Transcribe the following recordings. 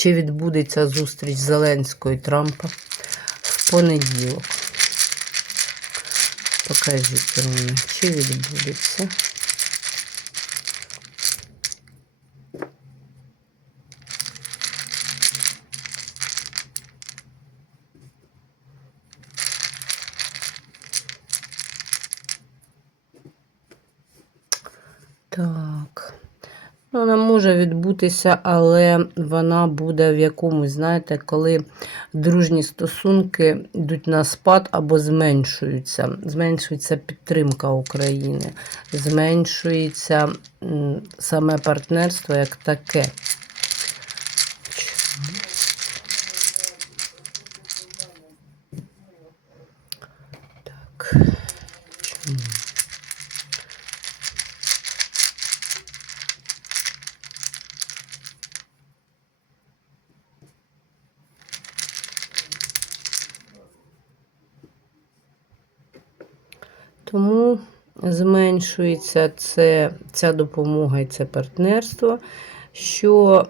чи відбудеться зустріч Зеленського і Трампа в понеділок. Покажіть мені, чи відбудеться. Так. Ну, вона може відбутися, але вона буде в якомусь, знаєте, коли дружні стосунки йдуть на спад або зменшуються. Зменшується підтримка України, зменшується саме партнерство як таке. Так. Чому? Тому зменшується це, ця допомога і це партнерство, що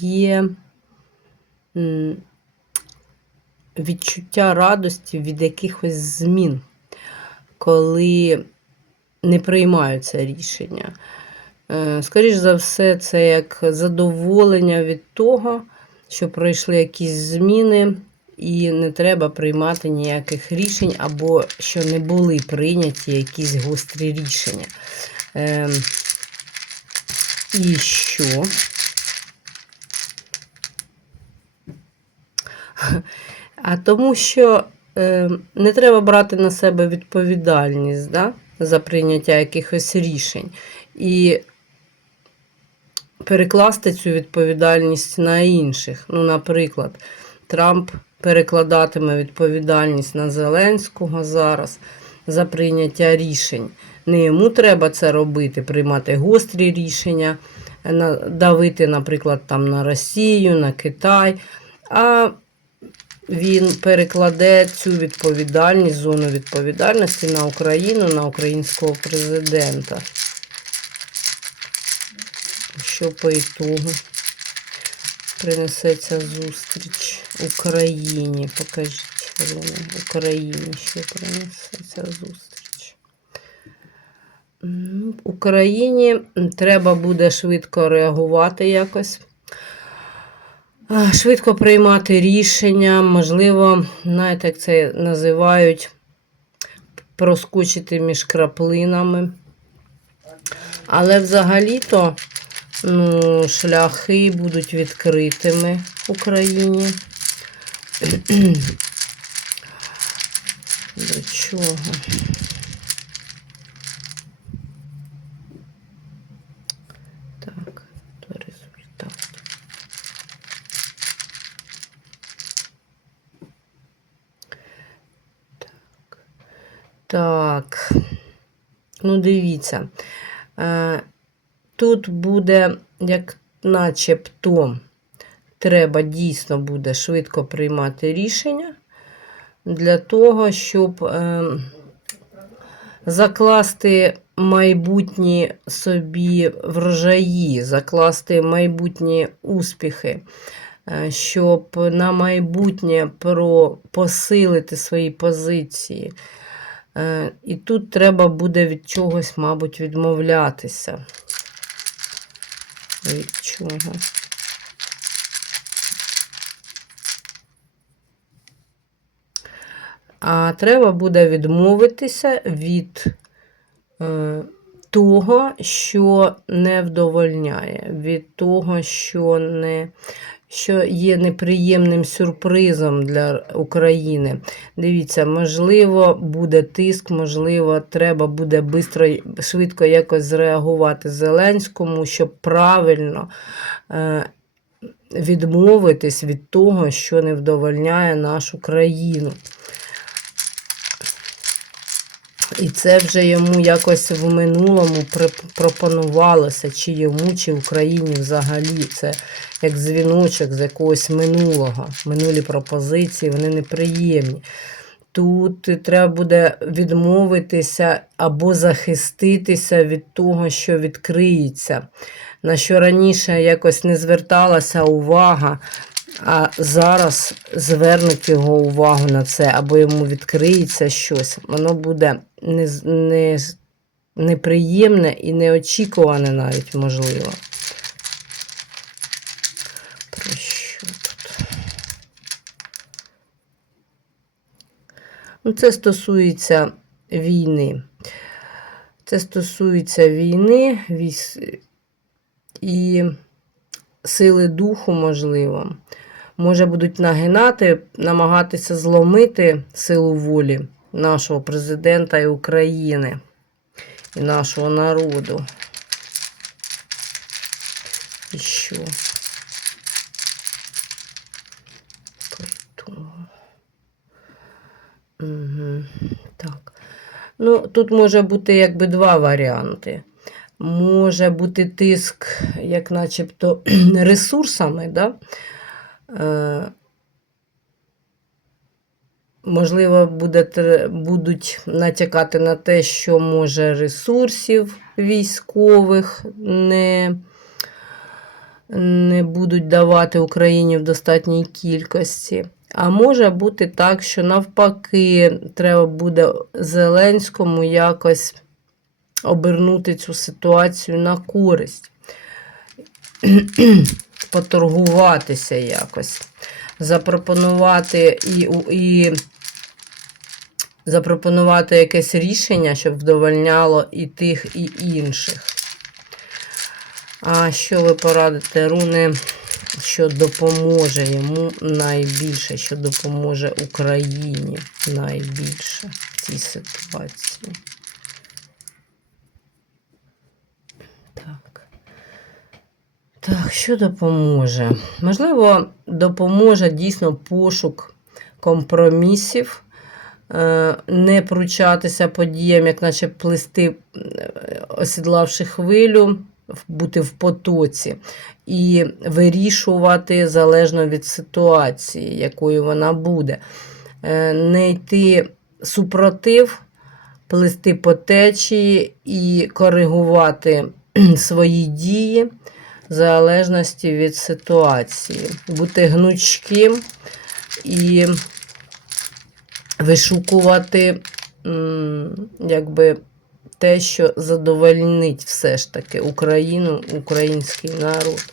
є відчуття радості від якихось змін, коли не приймаються рішення. Е, Скоріш за все, це як задоволення від того, що пройшли якісь зміни, і не треба приймати ніяких рішень, або що не були прийняті якісь гострі рішення. Е, І що? А тому що е, не треба брати на себе відповідальність да, за прийняття якихось рішень. І перекласти цю відповідальність на інших. Ну, наприклад, Трамп перекладатиме відповідальність на Зеленського зараз за прийняття рішень. Не йому треба це робити, приймати гострі рішення, давити, наприклад, там на Росію, на Китай. А він перекладе цю відповідальність, зону відповідальності на Україну, на українського президента. Що по ітогу принесе ця зустріч Україні? Покажіть Олена, Україні, що принесе ця зустріч. Ну, Україні треба буде швидко реагувати якось. Швидко приймати рішення, можливо, знаєте, як це називають, проскочити між краплинами. Але взагалі-то ну, шляхи будуть відкритими в Україні. До чого? Так, до результату. Так. Так. Ну, дивіться. Е, Тут буде, як начебто, треба дійсно буде швидко приймати рішення для того, щоб е, закласти майбутні собі врожаї, закласти майбутні успіхи, е, щоб на майбутнє про посилити свої позиції. Е, І тут треба буде від чогось, мабуть, відмовлятися. Від чого? А треба буде відмовитися від е, того, що не вдовольняє, від того, що, не, що є неприємним сюрпризом для України. Дивіться, можливо, буде тиск, можливо, треба буде бистро, швидко якось зреагувати Зеленському, щоб правильно е, відмовитись від того, що не вдовольняє нашу країну. І це вже йому якось в минулому пропонувалося, чи йому, чи Україні взагалі. Це як дзвіночок з якогось минулого. Минулі пропозиції, вони неприємні. Тут треба буде відмовитися або захиститися від того, що відкриється. на що раніше якось не зверталася увага, а зараз звернуть його увагу на це, або йому відкриється щось, воно буде не, не, неприємне і неочікуване навіть можливо. Про що тут? Ну, це стосується війни. Це стосується війни війс... і сили духу, можливо. Може, будуть нагинати, намагатися зломити силу волі нашого президента і України і нашого народу. І що? Угу. Так. Ну, тут може бути якби два варіанти. Може бути тиск, як начебто, ресурсами, да? Е, можливо, буде, будуть натякати на те, що може ресурсів військових не, не будуть давати Україні в достатній кількості. А може бути так, що навпаки, треба буде Зеленському якось обернути цю ситуацію на користь, поторгуватися якось, запропонувати і, і запропонувати якесь рішення, щоб вдовольняло і тих, і інших. А що ви порадите, руни, що допоможе йому найбільше, що допоможе Україні найбільше в цій ситуації? Так, що допоможе? Можливо, допоможе дійсно пошук компромісів, е, не пручатися подіям, як наче плисти, е, осідлавши хвилю, бути в потоці, і вирішувати залежно від ситуації, якою вона буде. Е, Не йти супротив, плисти по течії і коригувати свої дії залежності від ситуації. Бути гнучким і вишукувати якби, те, що задовольнить все ж таки Україну, український народ.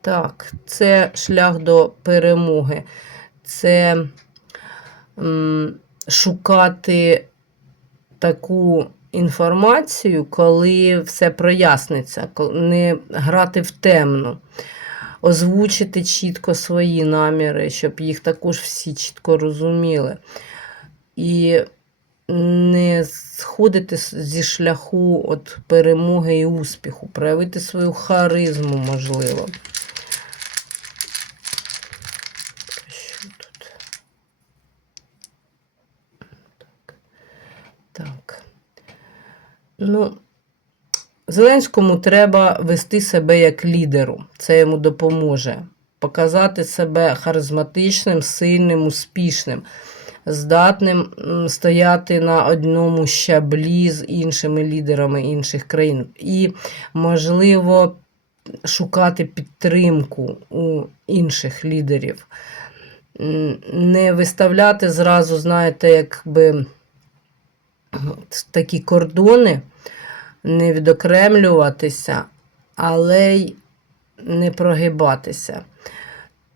Так, це шлях до перемоги. Це м, шукати таку інформацію, коли все проясниться, не грати в темну, озвучити чітко свої наміри, щоб їх також всі чітко розуміли. І не сходити зі шляху от перемоги і успіху, проявити свою харизму, можливо. Що тут? Так. Так. Ну, Зеленському треба вести себе як лідеру. Це йому допоможе. Показати себе харизматичним, сильним, успішним, здатним стояти на одному щаблі з іншими лідерами інших країн. І, можливо, шукати підтримку у інших лідерів. Не виставляти зразу, знаєте, якби такі кордони, не відокремлюватися, але й не прогибатися.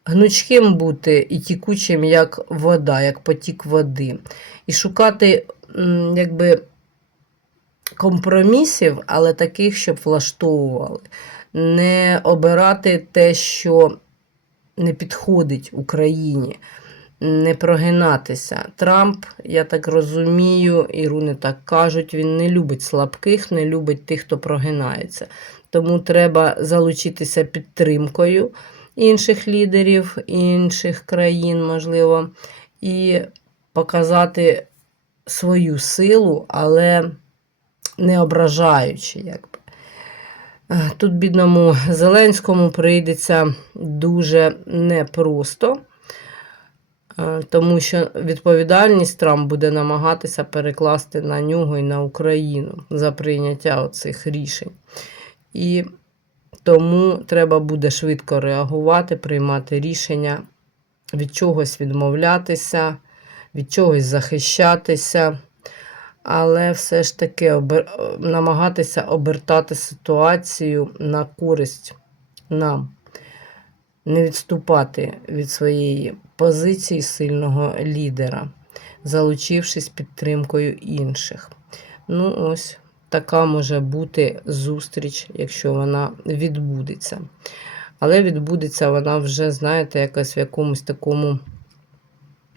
Гнучким бути і тікучим, як вода, як потік води. І шукати якби, компромісів, але таких, щоб влаштовували. Не обирати те, що не підходить Україні, не прогинатися. Трамп, я так розумію, і руни так кажуть, він не любить слабких, не любить тих, хто прогинається. Тому треба залучитися підтримкою інших лідерів, інших країн, можливо, і показати свою силу, але не ображаючи, якби. Е, Тут бідному Зеленському прийдеться дуже непросто. Е, Тому що відповідальність Трамп буде намагатися перекласти на нього і на Україну за прийняття оцих рішень. І тому треба буде швидко реагувати, приймати рішення, від чогось відмовлятися, від чогось захищатися, але все ж таки обер- намагатися обертати ситуацію на користь нам не відступати від своєї позиції сильного лідера, залучившись підтримкою інших. Ну, ось така може бути зустріч, якщо вона відбудеться. Але відбудеться вона вже, знаєте, якось в якомусь такому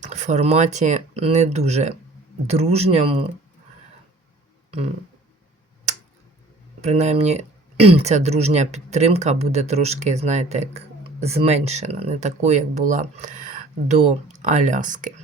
форматі не дуже дружньому. Принаймні, ця дружня підтримка буде трошки, знаєте, як зменшена, не такою, як була до Аляски.